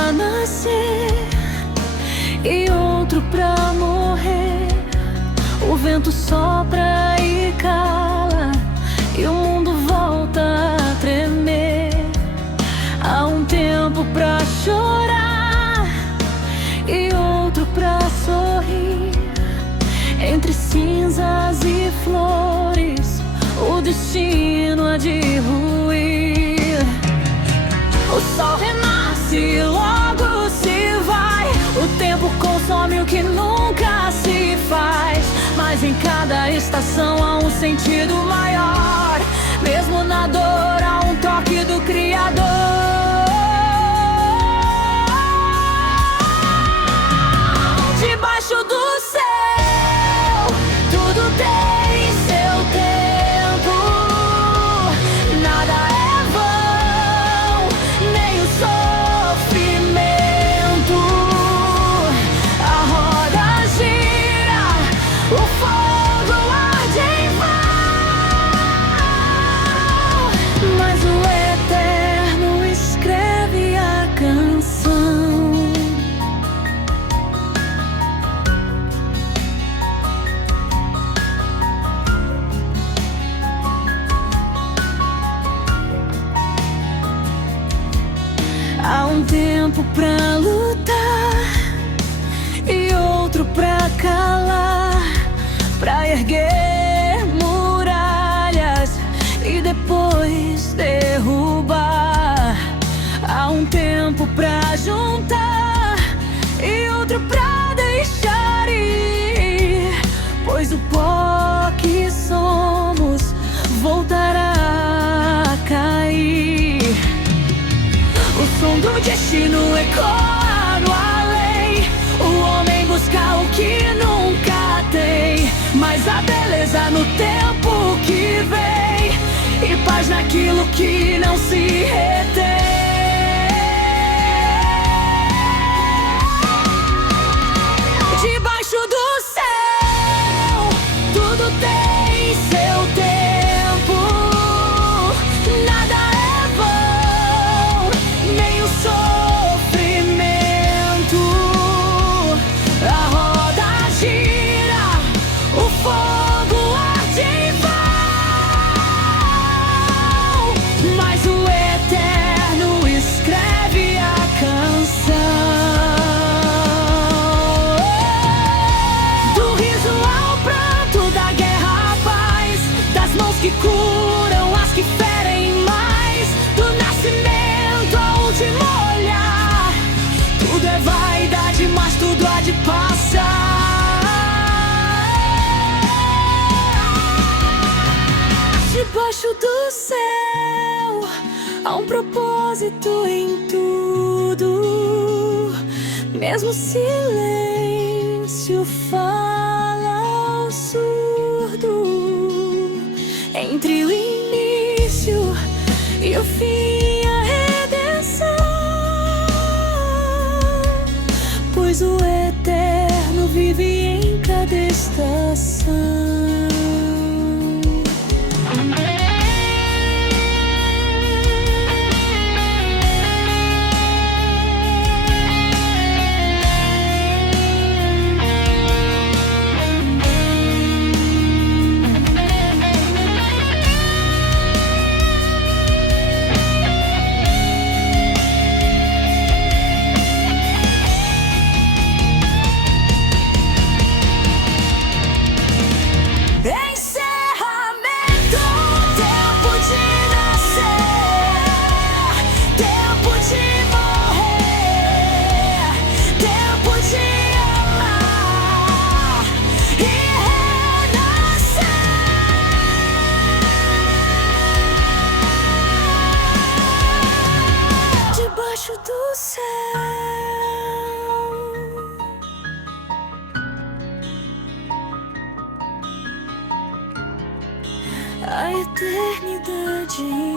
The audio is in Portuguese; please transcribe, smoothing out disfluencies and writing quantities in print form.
pra nascer e outro pra morrer. O vento sopra e cala e o mundo volta a tremer. Há um tempo pra chorar e outro pra sorrir. Entre cinzas e flores, o destino há de ruir. O sol renasce e logo se vai. O tempo consome o que nunca se faz. Mas em cada estação há um sentido maior. Mesmo na dor há um toque do Criador. Debaixo do céu, tudo tem seu tempo. Nada é vão, nem o sofrimento. A roda gira, o fogo arde em vão, mas o Eterno escreve a canção. Há um tempo pra lutar e outro pra calar, pra erguer muralhas e depois derrubar. Há um tempo pra juntar e outro pra deixar ir, pois o pó que somos voltará a cair. O som do destino ecoa no além. O homem busca o que nunca tem, mas a beleza no tempo que vem e paz naquilo que não se retém. Debaixo do céu, tudo tem seu tempo. Nada é vão, nem o sofrimento. A roda gira, o fogo arde em vão, mas o Eterno escreve a canção. Do riso ao pranto, da guerra à paz, das mãos que curam, as que ferem mais, do nascimento ao último olhar. Tudo é vaidade, mas tudo há de passar. Debaixo do céu há um propósito em tudo. Mesmo silêncio fala ao surdo. Entre o início e o fim a redenção, pois o Eterno vive em cada estação. Debaixo do céu, a eternidade.